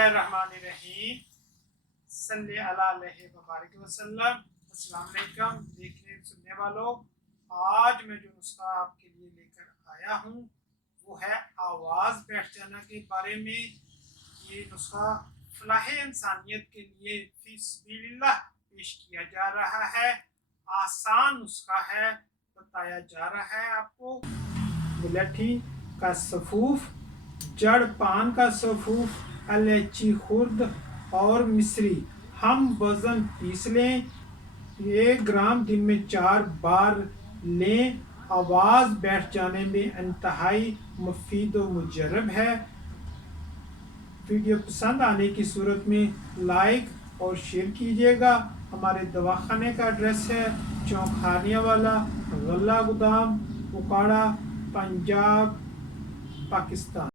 اللہ الرحمن الرحیم صلی اللہ علیہ وبارک وسلم۔ السلام علیکم دیکھنے سننے والوں، آج میں جو نسخہ آپ کے لیے لے کر آیا ہوں وہ ہے آواز بیٹھ جانا کے بارے میں۔ یہ نسخہ فلاح انسانیت کے لیے فی سبیل اللہ پیش کیا جا رہا ہے۔ آسان نسخہ ہے، بتایا جا رہا ہے آپ کو۔ ملٹھی کا صفوف، جڑ پان کا صفوف، الائچی خرد اور مصری ہم وزن پیس لیں۔ 1 گرام دن میں 4 بار لیں۔ آواز بیٹھ جانے میں انتہائی مفید و مجرب ہے۔ ویڈیو پسند آنے کی صورت میں لائک اور شیئر کیجیے گا۔ ہمارے دواخانے کا ایڈریس ہے چوک خانیہ والا، غلہ گودام، اوکاڑہ، پنجاب، پاکستان۔